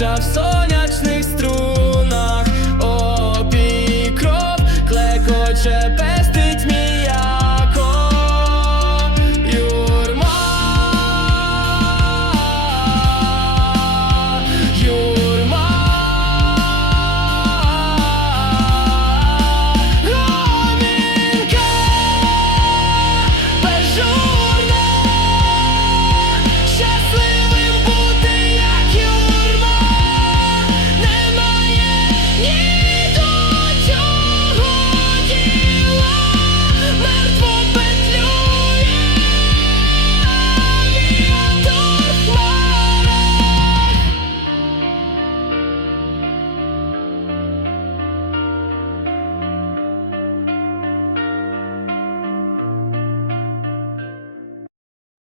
душа в сонячних струнах, Опій кров клекоче.